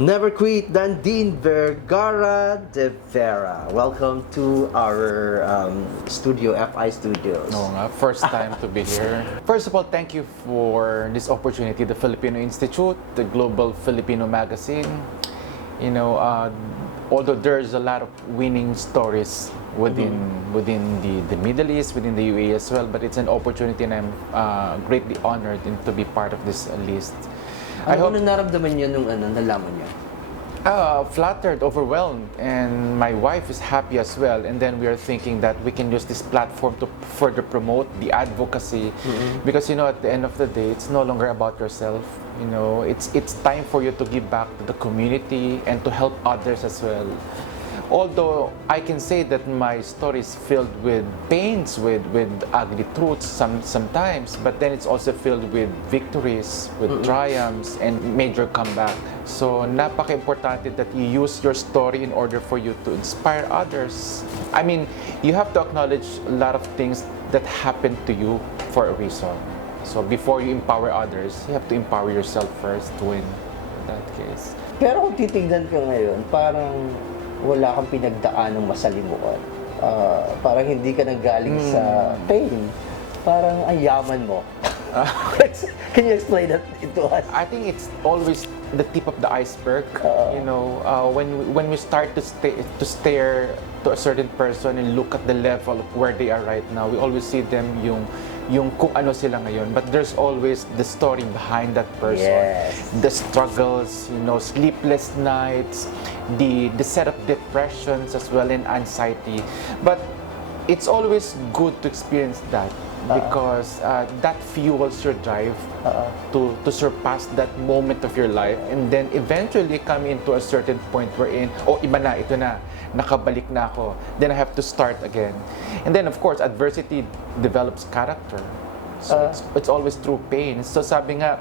Never quit, Dandin Vergara De Vera. Welcome to our studio, FI Studios. No nga, first time to be here. First of all, thank you for this opportunity, the Filipino Institute, the Global Filipino Magazine. You know, although there's a lot of winning stories within the Middle East, within the UAE as well, but it's an opportunity and I'm greatly honored to be part of this list. I hope naramdaman niyo nung nalaman niyo? Flattered, overwhelmed, and my wife is happy as well. And then we are thinking that we can use this platform to further promote the advocacy, because you know, at the end of the day, it's no longer about yourself. You know, it's time for you to give back to the community and to help others as well. Although I can say that my story is filled with pains, with ugly truths sometimes, but then it's also filled with victories, with triumphs, and major comeback. So napaka-importante that you use your story in order for you to inspire others. I mean, you have to acknowledge a lot of things that happened to you for a reason. So before you empower others, you have to empower yourself first to win in that case. Pero kung titignan ka ngayon, parang wala kang pinagdaanang masalimuot. Parang hindi ka nanggaling sa pain. Parang ang yaman mo. Can you explain that to us? I think it's always the tip of the iceberg. You know, when we start to stare to a certain person and look at the level of where they are right now, we always see them yung kung ano sila ngayon, but there's always the story behind that person. Yes. The struggles, you know, sleepless nights, the set of depressions as well, and anxiety. But it's always good to experience that because that fuels your drive to surpass that moment of your life, and then eventually come into a certain point wherein, oh, iba na, ito na, nakabalik na ako, then I have to start again. And then of course, adversity develops character. So it's always through pain. So sabi nga,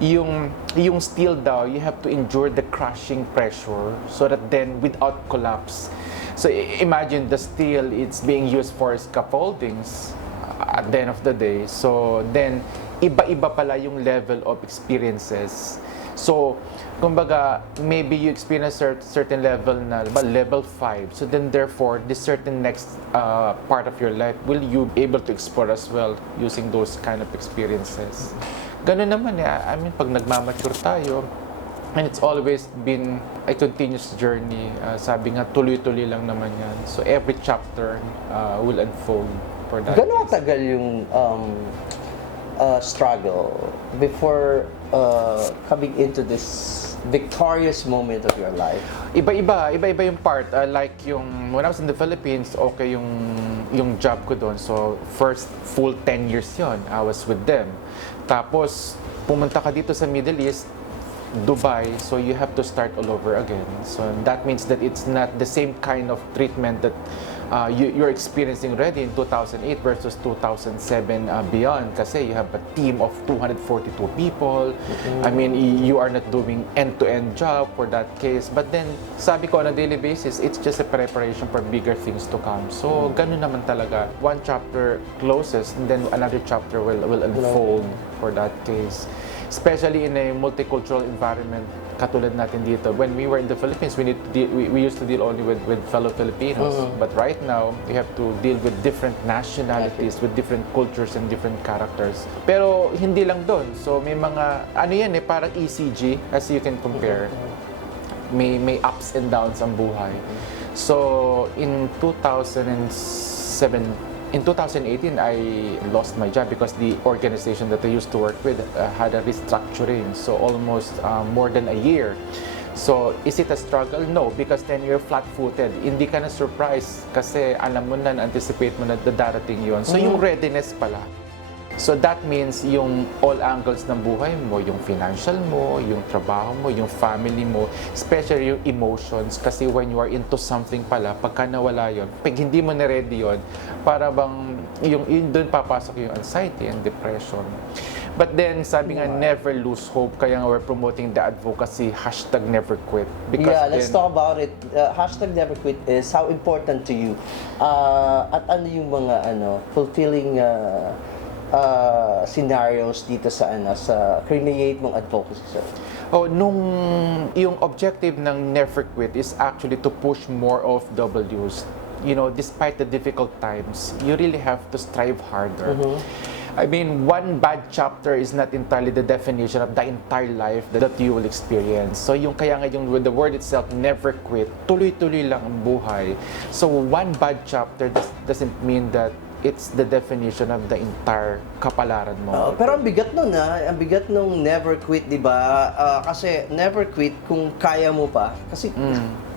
yung steel daw, you have to endure the crushing pressure so that then without collapse. So imagine the steel, it's being used for scaffoldings at the end of the day. So then, iba-iba pala yung level of experiences. So, kumbaga, maybe you experience a certain level na, level 5. So then therefore, this certain next part of your life, will you be able to explore as well using those kind of experiences? Ganun naman I mean, pag nagmamature tayo, and it's always been a continuous journey. Sabi nga, tuloy-tuloy lang naman yan. So every chapter will unfold for that. Gano'ng tagal yung struggle before coming into this victorious moment of your life? Iba-iba yung part. Like yung when I was in the Philippines, okay yung job ko doon. So first full 10 years yon, I was with them. Tapos pumunta ka dito sa Middle East, Dubai, so you have to start all over again. So that means that it's not the same kind of treatment that you're experiencing already in 2008 versus 2007 beyond, kasi you have a team of 242 people. I mean, you are not doing end-to-end job for that case. But then, sabi ko on a daily basis, it's just a preparation for bigger things to come. So, ganun naman talaga. One chapter closes and then another chapter will unfold for that case. Especially in a multicultural environment katulad natin dito. When we were in the Philippines, we used to deal only with fellow Filipinos. But right now, we have to deal with different nationalities, with different cultures and different characters. Pero hindi lang doon. So may mga, ano yan parang ECG, as you can compare. May ups and downs ang buhay. So in 2018, I lost my job because the organization that I used to work with had a restructuring. So almost more than a year. So is it a struggle? No, because then you're flat-footed. Hindi ka na surprise kasi alam mo na, anticipate mo na darating yon. So yung readiness pala. So that means yung all angles ng buhay mo, yung financial mo, yung trabaho mo, yung family mo, especially yung emotions, kasi when you are into something pala, pagka nawala yon, pag hindi mo na-ready yon, para bang yung doon papasok yung anxiety and depression. But then, sabi nga, never lose hope, kaya nga we're promoting the advocacy, #NeverQuit. Because let's talk about it. #NeverQuit is how important to you. At ano yung mga fulfilling scenarios dito sa create mong advocacy, sir? Oh, yung objective ng Never Quit is actually to push more of W's. Despite the difficult times, you really have to strive harder. I mean, one bad chapter is not entirely the definition of the entire life that you will experience. So kaya nga with the word itself, never quit, tuloy-tuloy lang ang buhay. So one bad chapter doesn't mean that it's the definition of the entire kapalaran mo. Pero ang bigat nun ang bigat nung never quit, di ba? Kasi never quit kung kaya mo pa. Kasi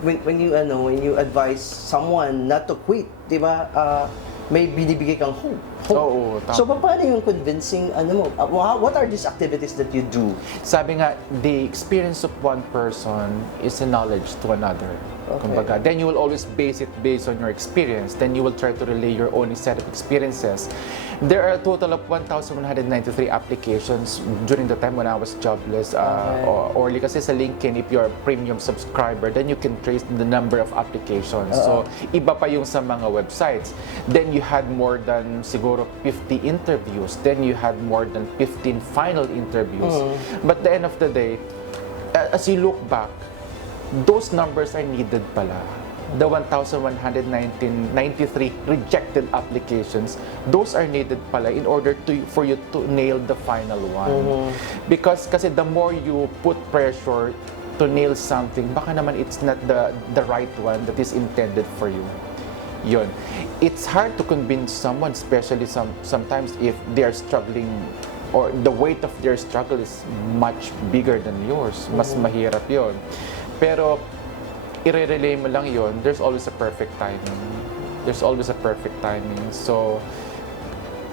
when you advise someone not to quit, di ba? May binibigay kang hope. Oo, tama. So paano yung convincing what are these activities that you do? Sabi nga, the experience of one person is a knowledge to another. Okay. Kumbaga, then you will always base it based on your experience. Then you will try to relay your own set of experiences. There are a total of 1,193 applications during the time when I was jobless. Or kasi sa LinkedIn, if you're a premium subscriber, then you can trace the number of applications. So, iba pa yung sa mga websites. Then you had more than siguro 50 interviews. Then you had more than 15 final interviews. But at the end of the day, as you look back, those numbers are needed pala. The 1,193 rejected applications, those are needed pala in order for you to nail the final one. Because kasi the more you put pressure to nail something, baka naman it's not the right one that is intended for you. Yun. It's hard to convince someone, especially sometimes if they are struggling or the weight of their struggle is much bigger than yours. Mas mahirap yun. Pero, i-relay mo lang yun, there's always a perfect timing. There's always a perfect timing. So,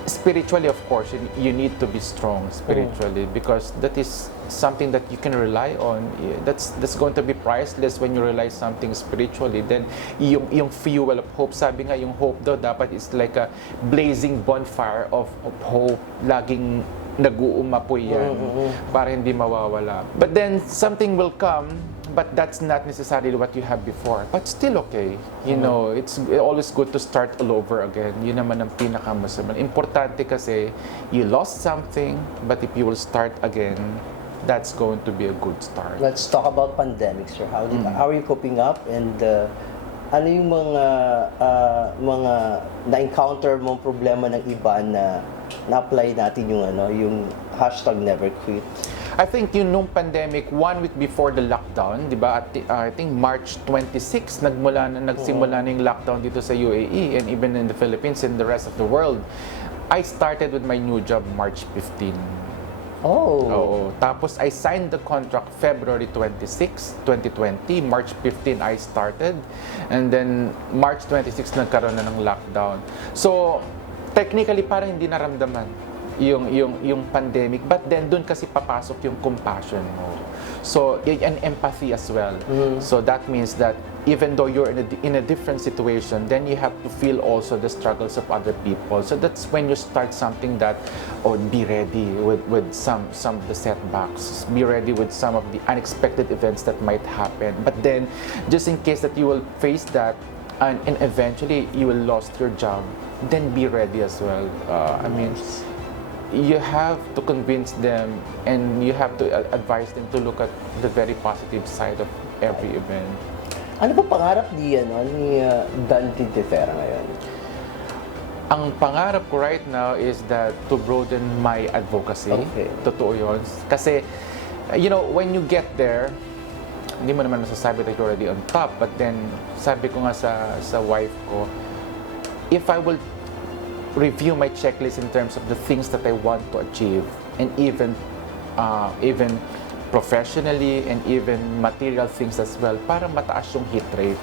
spiritually, of course, you need to be strong spiritually because that is something that you can rely on. That's going to be priceless when you realize something spiritually. Then, yung fuel of hope, sabi nga, yung hope daw dapat is like a blazing bonfire of hope. Laging nag-uumapoy yan para hindi mawawala. But then, something will come, but that's not necessarily what you have before. But still okay. It's always good to start all over again. Yun naman ang pinakamasama. Importante kasi, you lost something, but if you will start again, that's going to be a good start. Let's talk about pandemic, sir. How are you coping up? And ano yung mga na-encounter mong problema ng iba na na-apply natin yung hashtag never quit? I think nung pandemic, 1 week before the lockdown, di ba? I think March 26, nagsimula na yung lockdown dito sa UAE and even in the Philippines and the rest of the world. I started with my new job March 15. Oo. Tapos I signed the contract February 26, 2020. March 15 I started. And then March 26 nagkaroon na ng lockdown. So, technically parang hindi naramdaman yung pandemic, but then doon kasi papasok yung compassion mo. So, and empathy as well. So that means that even though you're in a different situation, then you have to feel also the struggles of other people. So that's when you start something that, be ready with some of the setbacks. Be ready with some of the unexpected events that might happen. But then, just in case that you will face that, and eventually you will lost your job, then be ready as well. I mean, you have to convince them and you have to advise them to look at the very positive side of every event. Ano ba pangarap ni Dandin Vergara ngayon? Ang pangarap ko right now is that to broaden my advocacy. Okay. Totoo yun. Kasi, when you get there, hindi mo naman masasabi that you're already on top. But then, sabi ko nga sa wife ko, if I will review my checklist in terms of the things that I want to achieve, and even professionally and even material things as well, para mataas yung hit rate.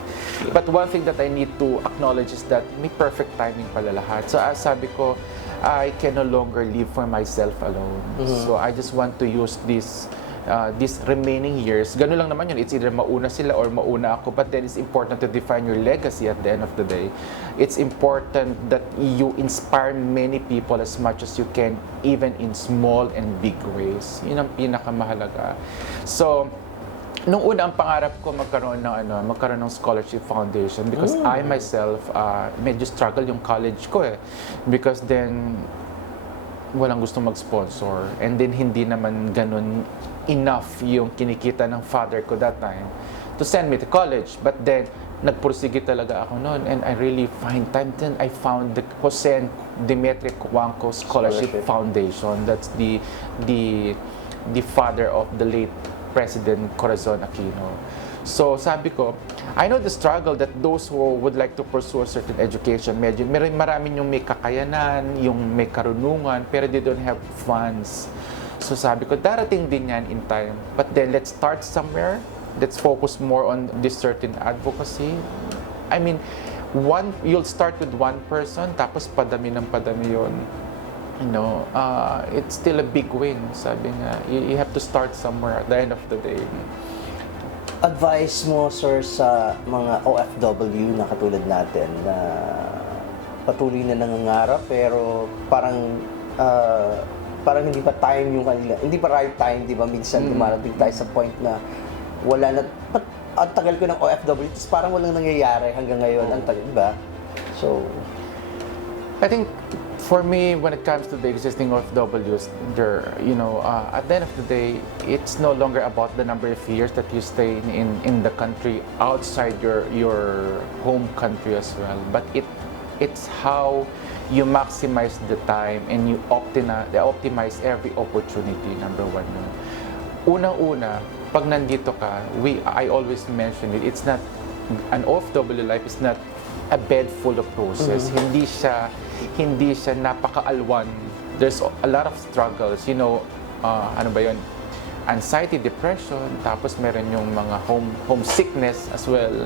But one thing that I need to acknowledge is that may perfect timing pala lahat. So sabi ko, I can no longer live for myself alone. So I just want to use these remaining years. Ganun lang naman yun. It's either mauna sila or mauna ako. But then it's important to define your legacy at the end of the day. It's important that you inspire many people as much as you can, even in small and big ways. Yun ang pinakamahalaga. So, nung una ang pangarap ko magkaroon ng scholarship foundation because I myself medyo struggle yung college ko because then walang gusto mag-sponsor and then hindi naman ganun enough yung kinikita ng father ko that time to send me to college. But then, nagpursige talaga ako noon, and I really find time. Then I found the Jose and Dimitri Cuanco Scholarship Foundation. That's the father of the late President Corazon Aquino. So sabi ko, I know the struggle that those who would like to pursue a certain education, medyo maraming yung may kakayanan, yung may karunungan, pero they don't have funds. So sabi ko, darating din yan in time. But then let's start somewhere. Let's focus more on this certain advocacy. I mean, you'll start with one person, tapos padami ng padami yun. You know, it's still a big win. Sabi nga, you have to start somewhere at the end of the day. Advice mo, sir, sa mga OFW na katulad natin na patuloy na nangangarap pero parang hindi pa time yung kanila, hindi pa right time, di ba? Minsan dumarating tayo sa point na wala na, ang tagal ko ng OFW, tapos parang walang nangyayari hanggang ngayon, ang tagal, di ba? So, I think for me, when it comes to the existing OFWs, at the end of the day, it's no longer about the number of years that you stay in the country outside your home country as well. But it's how you maximize the time and you optimize every opportunity, number one. Unang-una, pag nandito ka, I always mention it, it's not, an OFW life is not a bed full of roses. Hindi siya napakaalwan. There's a lot of struggles. Ano ba yun? Anxiety, depression, tapos meron yung mga homesickness as well.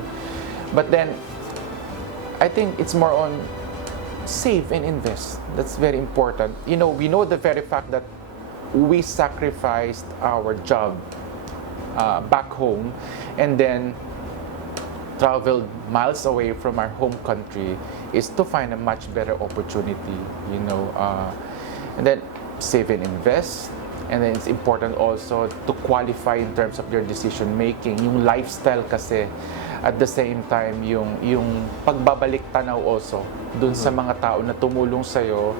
But then, I think it's more on save and invest. That's very important. We know the very fact that we sacrificed our job back home and then traveled miles away from our home country is to find a much better opportunity, and then save and invest. And then it's important also to qualify in terms of your decision making, yung lifestyle kasi at the same time yung pagbabalik tanaw also dun sa mga tao na tumulong sa'yo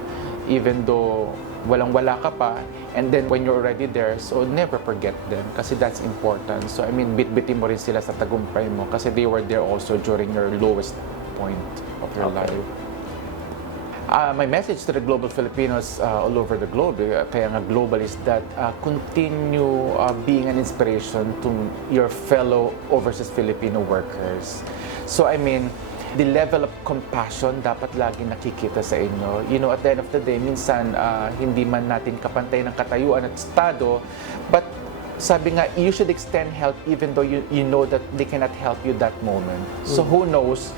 even though walang-wala ka pa, and then when you're already there, so never forget them kasi that's important. So I mean, bitbitin mo rin sila sa tagumpay mo kasi they were there also during your lowest point of your life. My message to the global Filipinos all over the globe, kaya nga global, is that continue being an inspiration to your fellow overseas Filipino workers. So I mean, the level of compassion dapat lagi nakikita sa inyo. At the end of the day, minsan hindi man natin kapantay ng katayuan at estado, but sabi nga, you should extend help even though you know that they cannot help you that moment. So who knows,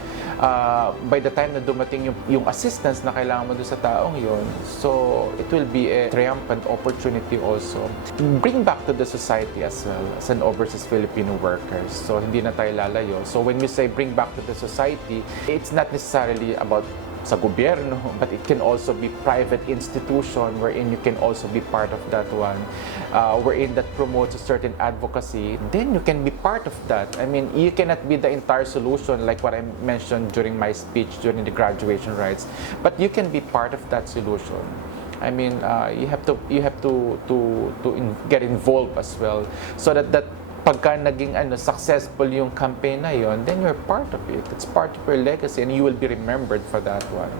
by the time na dumating yung assistance na kailangan mo doon sa taong yun, so it will be a triumphant opportunity also. Bring back to the society as well as an overseas Filipino workers. So hindi na tayo lalayo. So when you say bring back to the society, it's not necessarily about sa gobyerno, but it can also be private institution wherein you can also be part of that one, wherein that promotes a certain advocacy, then you can be part of that. I mean, you cannot be the entire solution like what I mentioned during my speech during the graduation rites, but you can be part of that solution. I mean, you have to get involved as well, so that pagka naging successful yung campaign na yon, then you're part of it. It's part of your legacy and you will be remembered for that one.